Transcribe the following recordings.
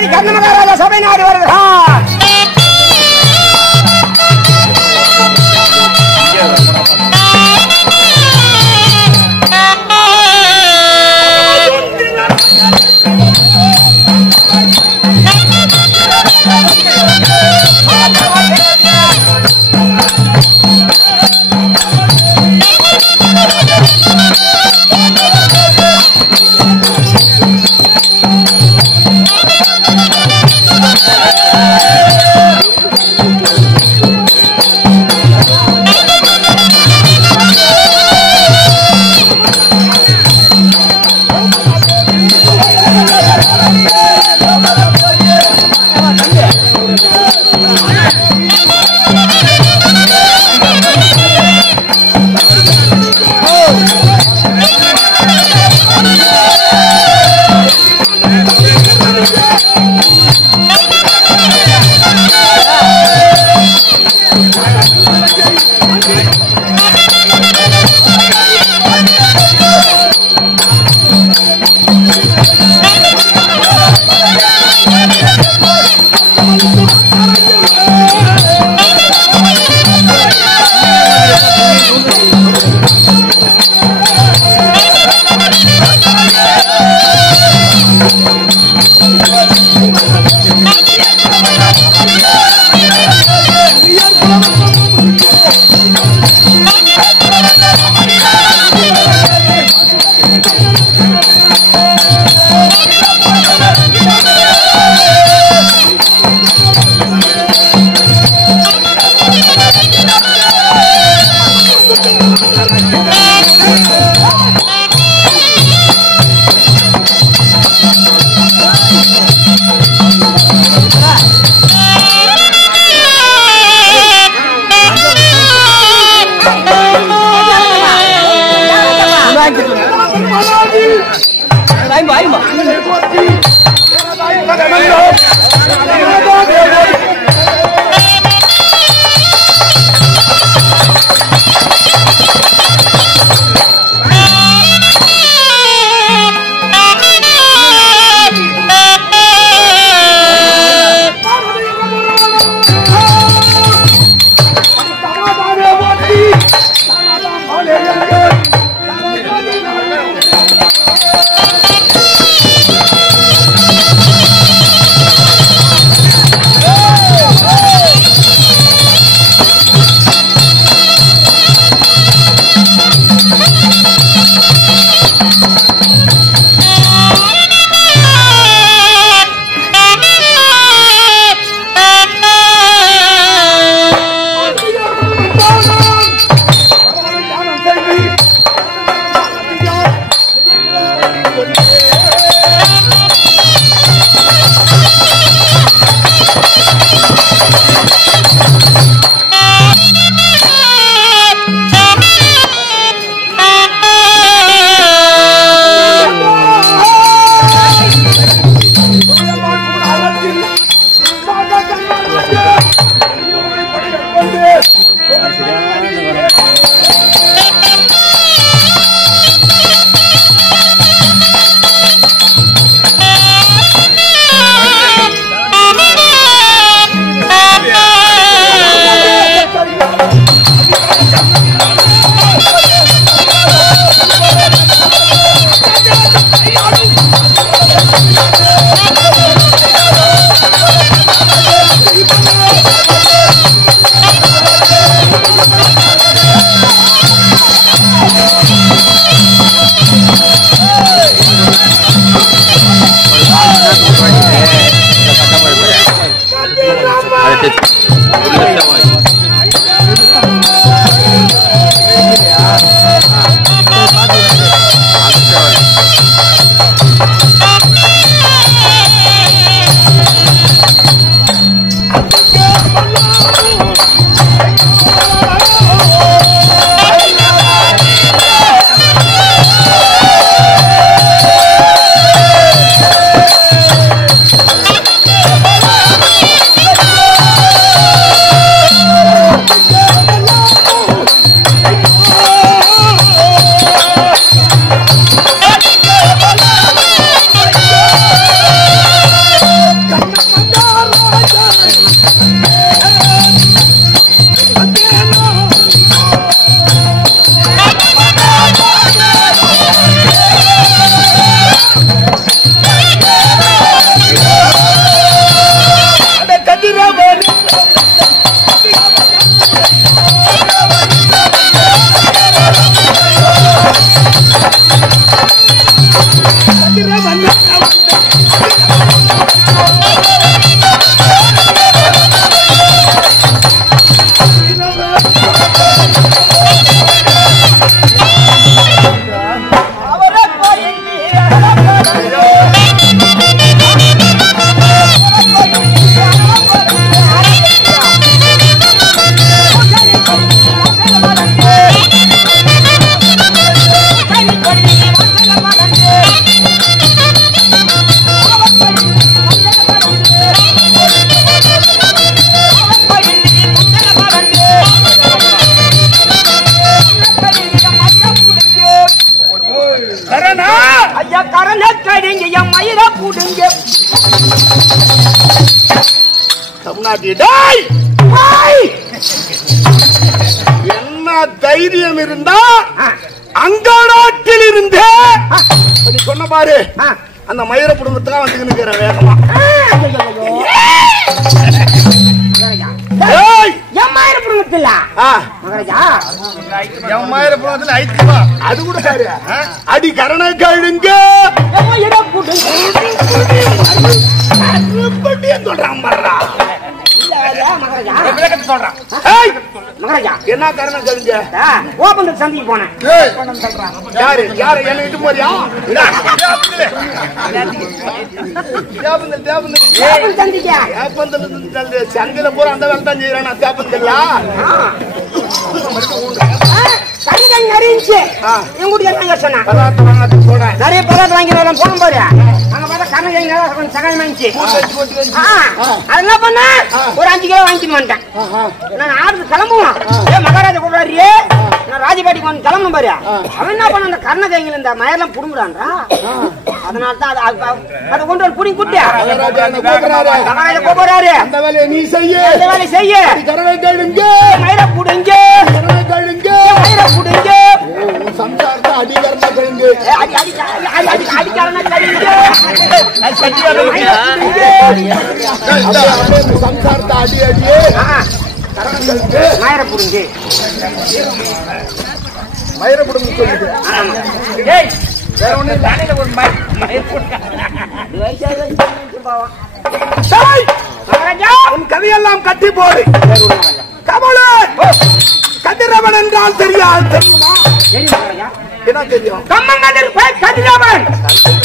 சக்கரவர்த்தி கர்ண மகாராஜா சபை நாடி வருகிறார். மயிர புடுங்க தமிழ்நாட்டில் என்ன தைரியம் இருந்தா அங்க நாட்டில் இருந்தே நீ சொன்ன பாரு அந்த மயிர குடும்பத்துக்காக வந்துக்கிற வேகமா அது கூட பாரு அடி கரண கழுங்க சொல்றான் பாருடா என்ன காரணம் கழுங்க ஓபன் சந்திக்கு போனேன் யாரு யாரு என்ன இட்டு போறியா சந்தையில போற அந்த வேலை தான் செய்யறான் தேப்பந்தல்ல நிறைய பதார்த்தம் வாங்கி போன பாரு அங்க பார்த்தா கண்ணு சகாயம் வாங்கிச்சு அது என்ன பண்ண ஒரு 5 கிலோ வாங்கிட்டு வந்துட்டேன் நான் ஆறு கிளம்புவோம் மகாராஜா கூப்பிடாரு நான் ராஜபாட்டிக்கு வந்து கிளம்பணும் பாரு அவன் என்ன பண்ண அந்த கர்ண கைங்கள இந்த மயர்லாம் புடுங்குறான்றா அதனால தான் அதை கொண்டு வந்து புடிங்க குட்டியா மகாராஜா கூப்பிடுறாரு அந்த வேலையை நீ செய்ய அந்த வேலையை செய்ய கரணை கழுங்க மயிர புடுங்க கரணை கழுங்க மயிர புடுங்க சம்சாரத்தை அடிகரண கழுங்க அடிக்காரன கழுங்க சம்சாரத்தை அடி அடியே மயிர புடுங்க மயிர புடுங்க சொல்லுது வேற ஒண்ணு தானில ஒரு மயிர் உன் கதையெல்லாம் கட்டி போடு கமலு கதிரவன் என்றால் தெரியாது தெரியுமா என்ன தெரியும் கதிரவன்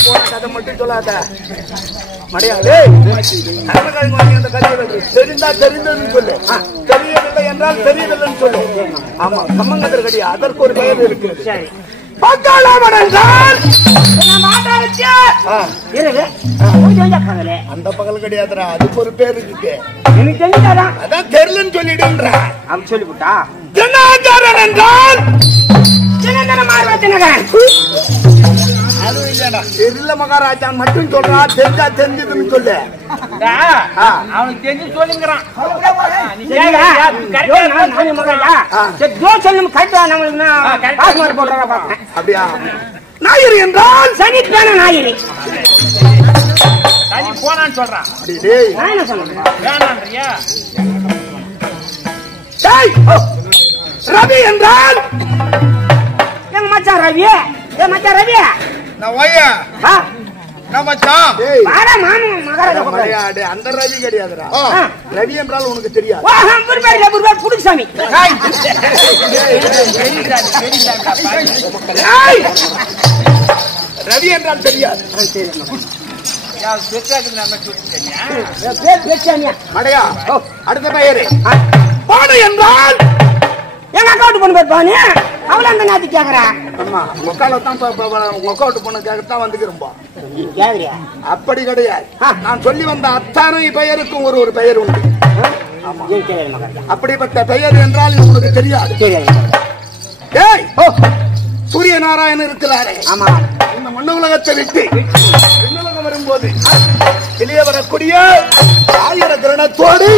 போன கதை மட்டும் சொல்லாத மடையாளே அந்த கதையை தெரிந்தா தெரிந்ததுன்னு சொல்லு தெரியவில்லை என்றால் தெரியவில்லைன்னு சொல்லு ஆமா கம்மங்கதிர் கடியா அதற்கு ஒரு பெயர் இருக்கு பக்காளவன் என்றால் அந்த பகல் கிடையாதுடா அதுக்கு ஒரு பேர் இருக்கு அதான் தெரியலன்னு சொல்லிடுன்ற அவன் சொல்லிவிட்டா தினகரன் என்றால் தெரியல மகாராஜா மட்டும் சொல்றா தெரிஞ்சா தெரிஞ்சதுன்னு சொல்லு அவனுக்கு தெரிஞ்சு சொல்லுங்கிறான் அப்படியா ஞாயிறு என்றால் சனிக்கிழமை ஞாயிறு சனி போனான்னு சொல்றான் ரவி என்றால் எங்க மச்சான் ரவி ஏ மச்சான் ரவி நான் வையா அந்த ரவி கிடையாதுடா ரவி என்றால் உனக்கு தெரியாது புடிசாமி ரவி என்றால் தெரியாது மடையா அடுத்த பெயரு பாடு என்றால் எங்க அக்கௌண்ட் பொண்ணு பானு அவள அந்த நேரத்து கேக்குறேன் மொக்கால தான் மொக்கவுட் பொண்ணு கேட்கத்தான் வந்துக்கிறோம்பா அப்படி கிடையாது நான் சொல்லி வந்த அத்தனை பெயருக்கும் ஒரு பெயர் உண்டு அப்படிப்பட்ட பெயர் என்றால் உங்களுக்கு தெரியாது சூரிய நாராயணன் இருக்கிறாரே இந்த மண்ணு உலகத்தை விட்டு விண்ணுலகம் வரும்போது வெளியே வரக்கூடிய 1000 கிரணத்தோடு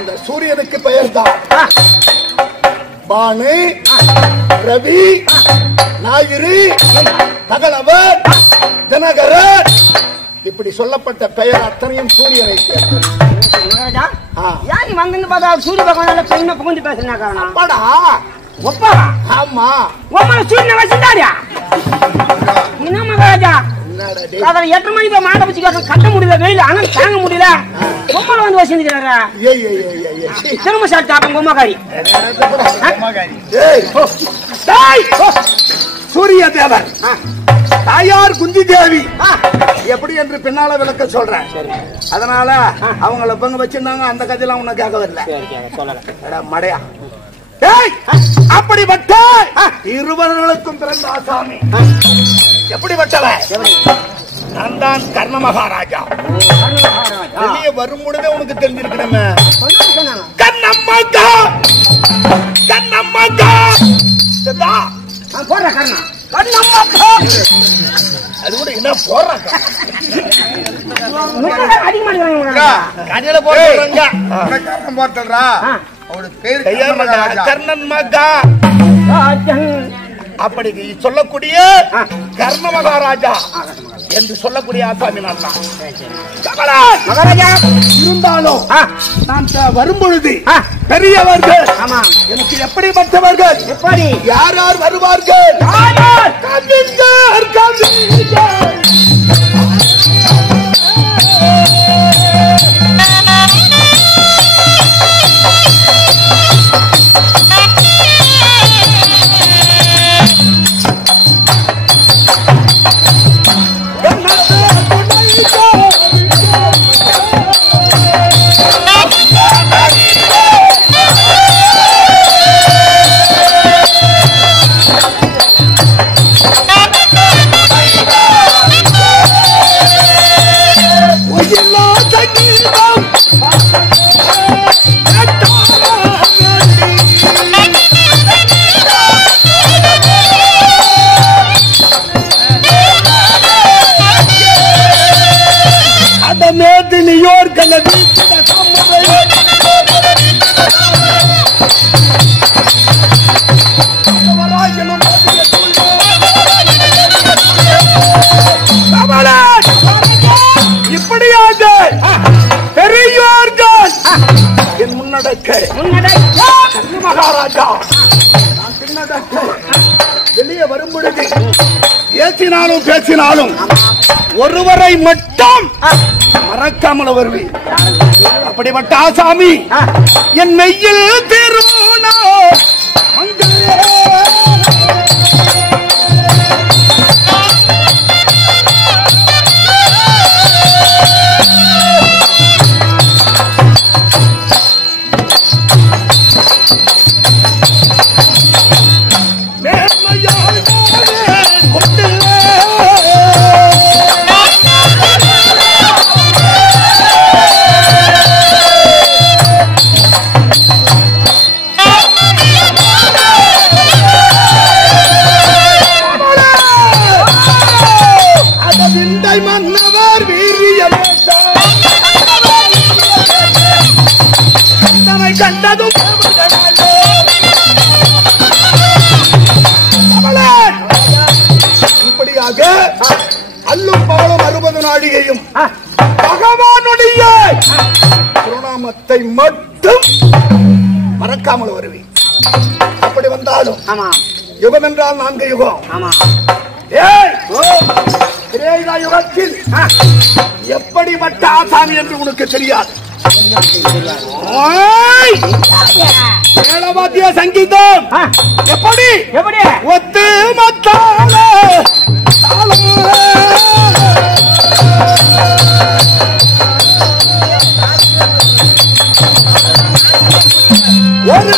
இந்த சூரியனுக்கு பெயர் தான் பானு ரவி ஞாயிறு பகலவர் தினகரன் இப்படி சொல்லப்பட்ட பெயர் அத்தனையும் சூரியனை யாரு வந்து பார்த்தா சூரிய பகவான் பெண்ணை புகுந்து பேசுனா அப்பாடா ஒப்பா ஆமா ஒப்பா சூரியனை வச்சுட்டாரியா என்ன மகாராஜா 8 மணிக்கு மாட்டை வச்சு கட்ட முடியல வெயில் ஆனா தாங்க முடியல பொம்மலை வந்து வச்சிருக்கிறாரா திரும்ப சாப்பிட்டாப்ப பொம்மக்காரி சூரிய தேவர் தாயார் குந்தி தேவி எப்படி என்று பின்னால விளக்க சொல்றேன் அதனால அவங்கள பங்கு வச்சிருந்தாங்க அந்த கதையெல்லாம் உன்ன கேட்க வரல மடையா அப்படிப்பட்ட இருவர்களுக்கும் பிறந்த ஆசாமி எப்படிப்பட்டவன் நான் தான் கர்ண மகாராஜா வெளியே வரும் பொழுதே உனக்கு தெரிஞ்சிருக்கணுமே கண்ணம்மாக்கா கண்ணம்மாக்கா போடுற கர்ணா அது கூட என்ன போடுறாங்க கடையில போடுறாங்க போட்டுறா கர்ணன் மகா அப்படி சொல்லக்கூடிய கர்ண மகாராஜா என்று சொல்லக்கூடிய ஆசாமி நான் மகாராஜா இருந்தாலும் நான் வரும்பொழுது பெரியவர்கள் எனக்கு எப்படிப்பட்டவர்கள் எப்படி யார் யார் வருவார்கள் இப்படியாக பெரியோர்கள் என் முன்னடக்க மகாராஜா நான் பின்னடக்க வெளியே வரும்பொழுது ஏற்றினாலும் பேசினாலும் ஒருவரை மட்டும் மறக்காமல் வருவேன். அப்படிப்பட்ட ஆசாமி என் மெய்யில் திருநோ மன்னவர் வீரியமே கண்டதும் இப்படியாக அல்லும் பவளும் 60 நாடிகையும் பகவானுடைய திருநாமத்தை மட்டும் மறக்காமல் வருவேன். அப்படி வந்தாலும் யுகம் என்றால் 4 யுகம். யுகத்தில் எப்படிப்பட்ட ஆசாமி என்று உனக்கு தெரியாது. மேளவாத்திய சங்கீதம் எப்படி ஒத்து மத்தால ஒரு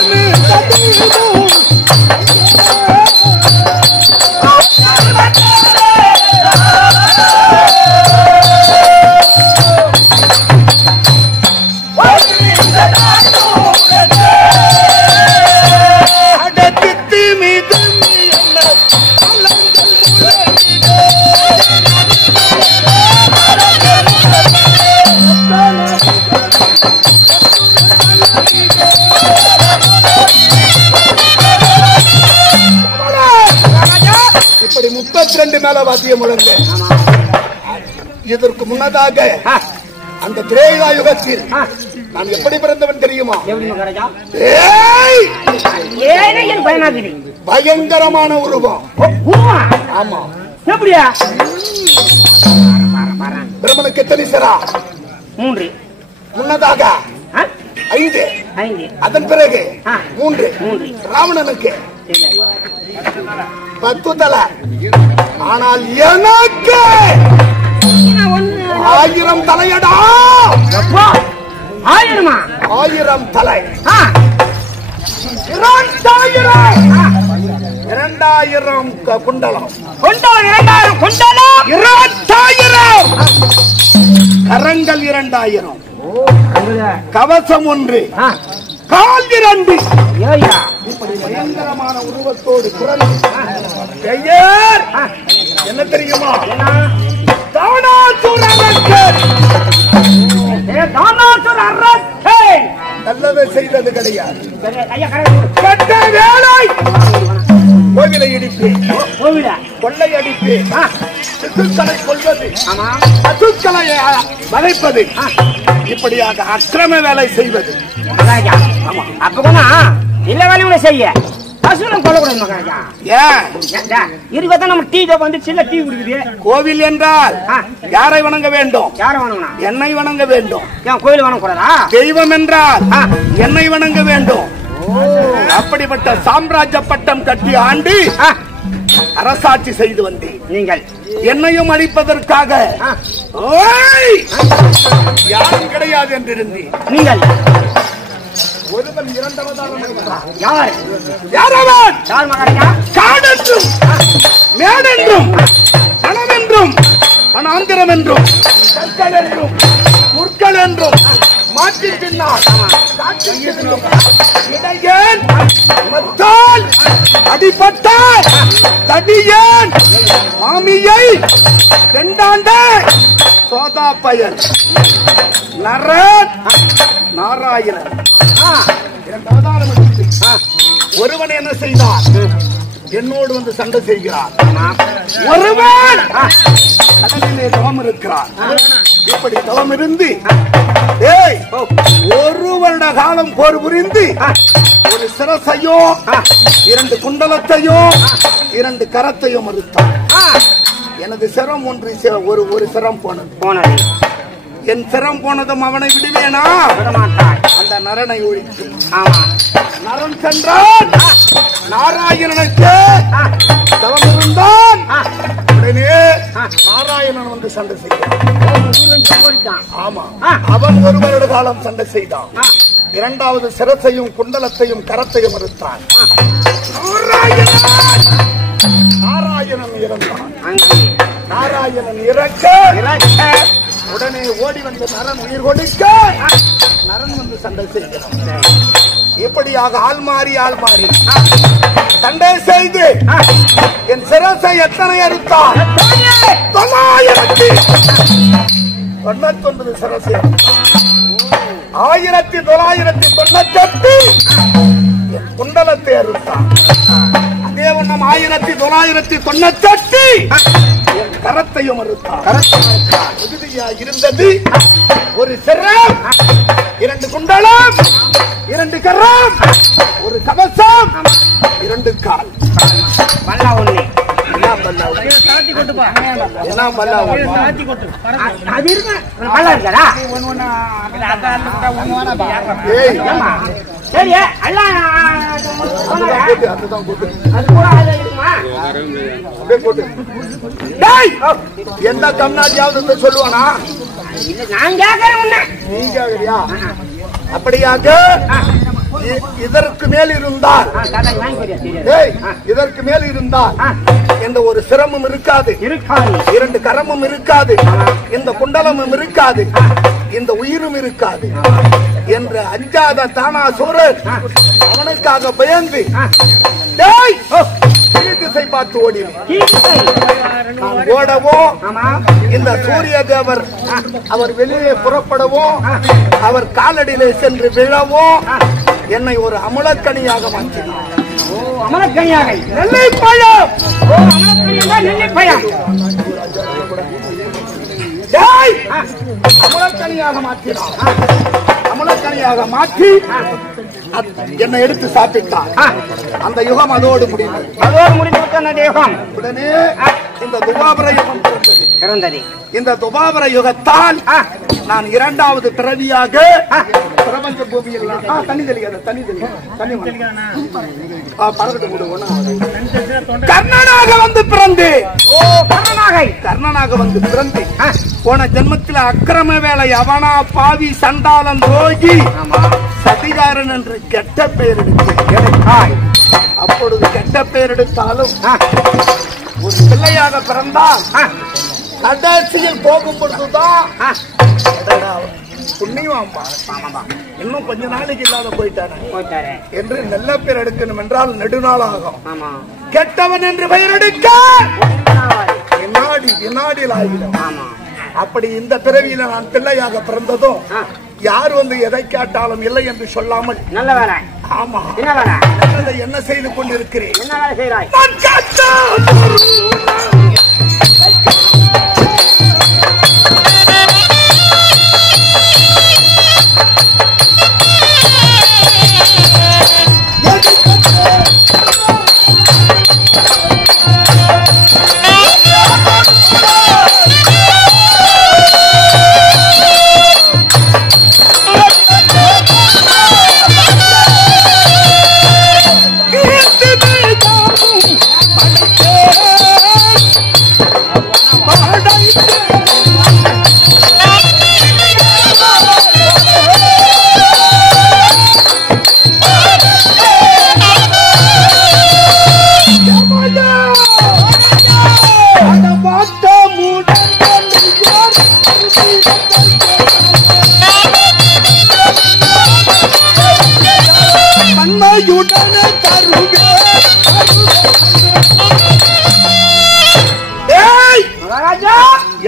இப்படி 32 மேல வாத்தியம் முழங்க. இதற்கு முன்னதாக அந்த திரேதா யுகத்தில் நான் எப்படி பிறந்தவன் தெரியுமா? பயங்கரமான உருவம். ஆமா, எப்படியா? பிரம்மனுக்கு எத்தனை 3 முன்னதாக 5 அதன் பிறகு 3 ராவணனுக்கு 10 தலை. ஆனால் எனக்கு 1000 தலையடா. 1000 தலை. 2000 குண்டலம். 2000 கரங்கள் 2000. கவசம் 1, கால் 2. அப்படி பயங்கரமான உருவத்தோடு குரல் பெயர் என்ன தெரியுமா? தானாசூர் அரக்கன். தானாசூர் அரக்கன் நல்லதை செய்தது கிடையாது. ஐயா கெட்ட வேலை. கோவிலை இடிப்பேன், கொள்ளை அடிப்பேன், சிசுக்களை கொள்வது, பசுக்களை வதைப்பது, இப்படியாக அக்கிரம வேலை செய்வது. அப்ப கூட இல்ல வேலையும் செய்ய பசுரம் கொள்ளக்கூடாது மகாராஜா. ஏன் இருபதான் நம்ம டீ வந்து சில்ல டீ குடிக்குது. கோவில் என்றால் யாரை வணங்க வேண்டும்? யாரை வணங்கணும்? என்னை வணங்க வேண்டும். ஏன் கோயில் வணங்கக்கூடாதா? தெய்வம் என்றால் என்னை வணங்க வேண்டும். அப்படிப்பட்ட சாம்ராஜ்ய பட்டம் கட்டி ஆண்டு அரசாட்சி செய்து வந்தேன். நீங்கள் என்னையும் அழிப்பதற்காக யாரும் கிடையாது என்றிருந்தேன். நீங்கள் ஒருவன் இரண்டவதாரம். யார்? யாரவன்? யார் மகாராஜா? காடென்றும் மேடென்றும் பணமென்றும் பணாந்திரம் என்றும் கற்கள் என்றும் முற்கள் என்றும் மாற்றி பின்னால் இடையேன் மத்தால் அடிபட்டால் தடியேன் மாமியை தெண்டாண்ட சோதா பயன் நரன் நாராயணன். ஒருவன் என்ன செய்தான்? என்னோடு வந்து சண்டை செய்கிறார். ஒருவன் கடலிலே தவம் இருக்கிறார். இப்படி தவம் இருந்து ஒரு வருட காலம் போர் புரிந்து ஒரு சிரசையோ இரண்டு குண்டலத்தையும் இரண்டு கரத்தையும் மறுத்தான். எனது சிரம் ஒன்று ஒரு சிரம் போனது. என் சிரம் போனதும் அவனை விடுவேனா? அந்த நரனை ஒழித்து நரன் சென்றான். நாராயணனுக்கு தவம் இருந்தான். உடனே நாராயணன் வந்து சண்டை செய்தான். ஆமா, அவன் ஒரு வருட காலம் சண்டை செய்தான். இரண்டாவது சிரசையும் குண்டலத்தையும் கரத்தையும் மறுத்தான். நாராயணன் இறந்தான். நாராயணன் இறக்க உடனே ஓடி வந்து நரன் உயிர் கொடுக்க நரன் வந்து சண்டை செய்கிறான். இப்படியாக ஆள் மாறி சண்டை செய்து என் சிரசை எத்தனை அறுத்தான்? 999 சிரசை. 1998 என் குண்டலத்தை அறுத்தான். அதே ஒன்றும் 1998 என் கரத்தையும் அறுத்தான். இருந்தது ஒரு சிரம், இரண்டு குண்டலம், இரண்டு கரம், ஒரு கவசம், இரண்டு கால். பல்லா ஒண்ணு. என்ன பல்லா ஒண்ணு? என்ன பல்லா ஒண்ணு? அது இருக்கு. பல்லா இருக்கா? சரி, எல்லாம் அதுதான் போட்டு எந்த கம்னாட்டியாவது சொல்லுவானா? நான் கேட்கிறேன். நீ கேட்கறியா? அப்படியாக இதற்கு மேல் இருந்தால் இதற்கு மேல் இருந்தால் எந்த ஒரு சிரமம் இருக்காது, இரண்டு கரமும் இருக்காது, இந்த குண்டலமும் இருக்காது, இந்த உயிரும் இருக்காது என்ற அஞ்சாத தானாசூரன் அவனுக்காக பயந்து திசை பார்த்து ஓடவும் இந்த சூரிய தேவர் அவர் வெளியே புறப்படவும் அவர் காலடியிலே சென்று விழவும் என்னை ஒரு அமுலக்கணியாக மாற்றினார். அமலக்கணியாக நெல்லைப்பழம். நெல்லைப்பழம் அமுலக்கணியாக மாற்றினார். அமுலக்கணியாக மாற்றி என்னை எடுத்து சாப்பிட்டார். அந்த யுகம் அதோடு முடிந்தது. உடனே இந்த துவாபர யுகம் பிறந்தது. இந்த துவாபர யுகத்தால் நான் இரண்டாவது பிறவியாக பிரபஞ்ச பூமியில் தண்ணி தெளிக்காத கர்ணனாக வந்து பிறந்தேன். கர்ணனாக வந்து பிறந்தேன். போன ஜென்மத்தில் அக்கிரம வேலை அவனா பாவி சண்டாளன் ரோகி சதிகாரன் என்று கெட்ட பெயர் எடுத்தாய். அப்பொழுது கெட்ட பெயர் எடுத்தாலும் ஒரு பிள்ளையாக பிறந்தால் கடைசியில் போகும் பொழுதுதான் புண்ணியம் அம்மா. ஆமாம்பா. இன்னும் கொஞ்ச நாளைக்கு இல்லாத போயிட்டாரு என்று நல்ல பேர் எடுக்கணும் என்றால் நெடுநாள் ஆகும். ஆமா. கெட்டவன் என்று பெயர் எடுக்க வினாடியில் ஆகிடும். ஆமா. அப்படி இந்த பிறவியில நான் பிள்ளையாக பிறந்ததும் யார் வந்து எதை கேட்டாலும் இல்லை என்று சொல்லாமல் நல்ல வேலை. ஆமா என்ன வேலை? என்ன செய்து கொண்டிருக்கிறேன். என்ன வேலை செய்யறாய்?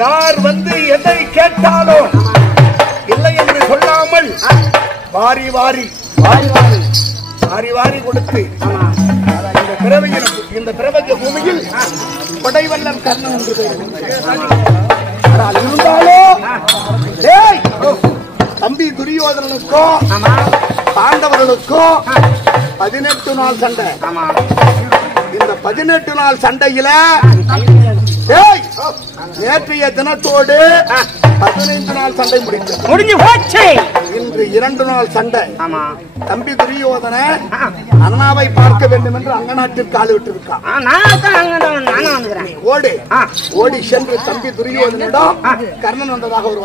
யார் வந்து எதை கேட்டாலும் இல்லை என்று சொல்லாமல் வாரி வாரி கொடுத்து இந்த பிரபஞ்ச பூமியில் கொடைவல்லன் கர்ணன் என்று இருந்தாலும் தம்பி துரியோதனனுக்கோ பாண்டவர்களுக்கோ 18 நாள் சண்டை. இந்த 18 நாள் சண்டையில நேற்றைய தினத்தோடு 15 நாள் சண்டை முடிஞ்சு போச்சு. இன்று 2 நாள் சண்டை. தம்பி துரியோதன அண்ணாவை பார்க்க வேண்டும் என்று அங்கநாட்டிற்கு ஆள் விட்டு இருக்கான். ஓடி சென்று தம்பி துரியோதனிடம் கர்ணன் வந்ததாக ஒரு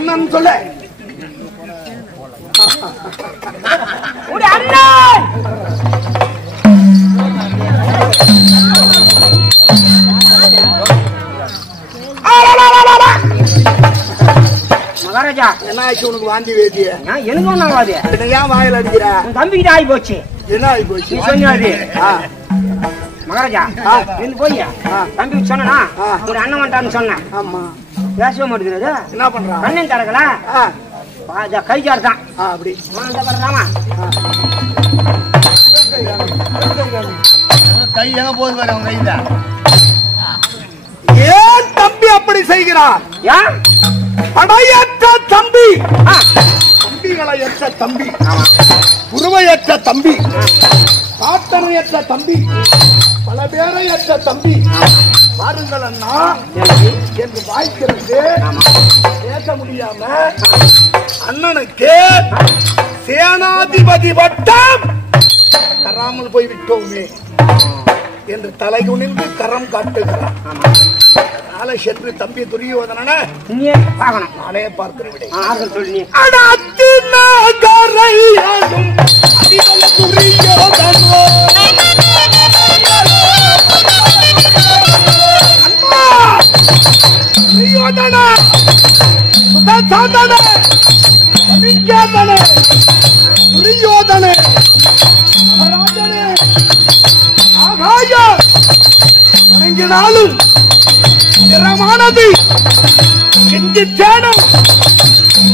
அண்ணன் சொல்ல மகாராஜா என்ன ஆச்சு உனக்கு? வாந்தி வேதிய எனக்கு ஒன்னும் ஆகாது. ஏன் வாயில் அடிக்கிற? தம்பிக்கிட்ட ஆகி போச்சு. என்ன ஆகி போச்சு? சொன்னாரு மகாராஜா இருந்து போய் தம்பி சொன்னா ஒரு அண்ணன் வந்துட்டான்னு சொன்னேன். ஆமா பேசவே மாட்டேங்கிறது. என்ன பண்றான்? அண்ணன் தரக்கல கைஜார் தான். அப்படி கை எங்க போது பாரு அவங்க கையில. ஏன் தம்பி அப்படி செய்கிறார்? படையற்ற தம்பி, தம்பிகளையற்ற தம்பி, குருவையற்ற தம்பி, காட்டனையற்ற தம்பி, பல பேரையற்ற தம்பி, பாருங்கள் அண்ணா என்று வாய்க்கிறது பேச முடியாம அண்ணனுக்கு சேனாதிபதி பட்டம் தராமல் போய்விட்டோமே என்று தலை குனிந்து கரம் காட்டுகிறார். நாளை சென்று தம்பி துரியோதனன நானே பார்க்கிறேன். துரியோதனே மகாராஜனே ஆகாய வணங்கினாலும் நிறமானது சிந்தித்தேனும்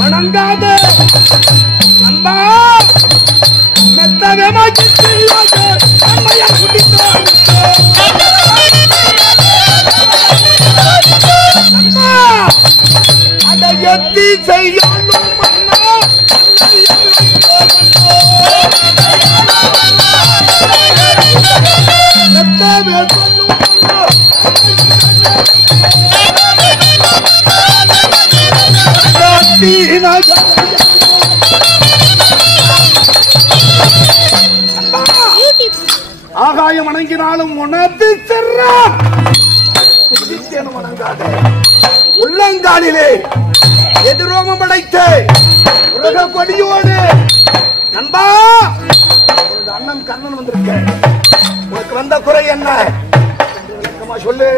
வணங்காத அன்பா மெத்தவே அதை எத்தி செய்யாலும் ஆகாயம் வணங்கினாலும் உணர்ந்து சென்றான். உள்ளங்காலிலே எதிரோமம் படைத்து உலக கொடியோடு நண்பா அண்ணன் கர்ணன் வந்திருக்க. உனக்கு வந்த குறை என்ன? சொல்லு.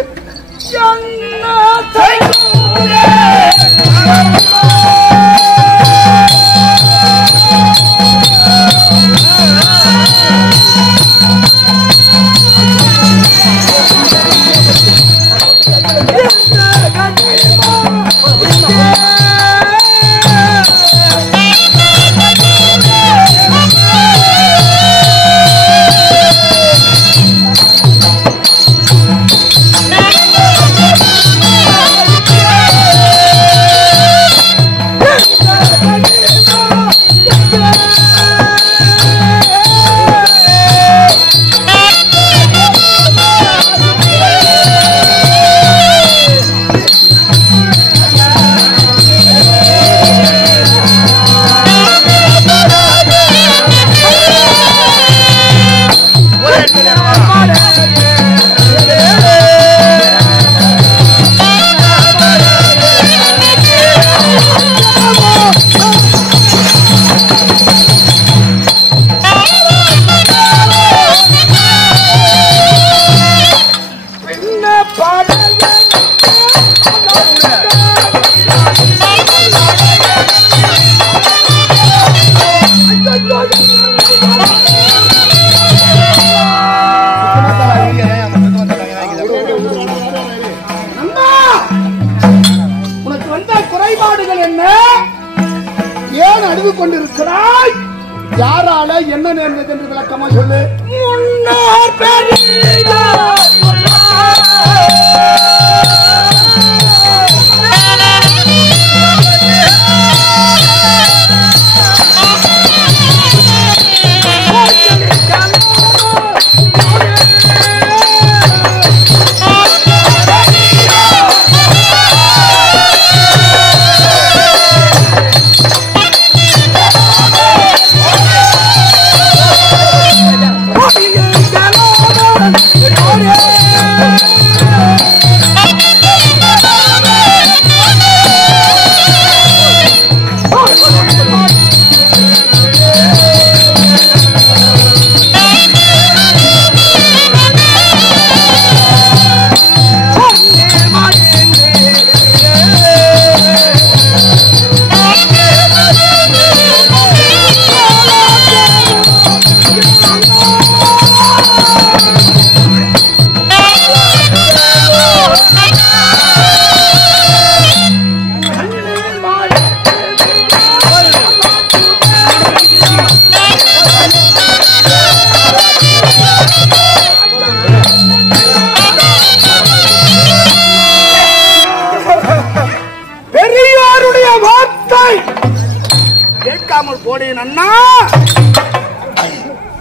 கொண்டிருக்கிறாய். யாரால என்ன நேர்ந்தது என்று விளக்கமா சொல்லு. முன்னார்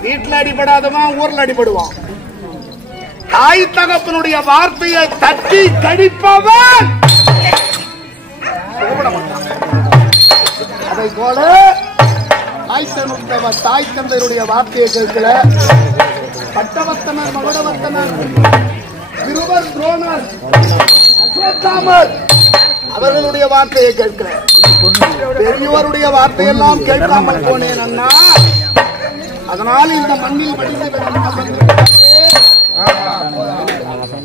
வீட்டுல அடிபடாதவன் ஊர்ல அடிபடுவான். தாய் தகப்பனுடைய வார்த்தையை தட்டி கடிப்பவன். அதை போல தாய் தந்தையுடைய வார்த்தையை கேட்கல. பட்டவர்த்தனர், மகுடவர்த்தனர், திருவர், துரோணர், அஸ்வத்தாமர் அவர்களுடைய வார்த்தையை கேட்கல. பெரியவருடைய வார்த்தையெல்லாம் கேட்காமல் போனேன் அண்ணா. அதனால் இந்த மண்ணில்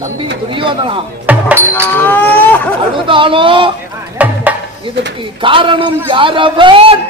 தம்பி துரியோதனா அழுதாலும் இதற்கு காரணம் யாரவர்?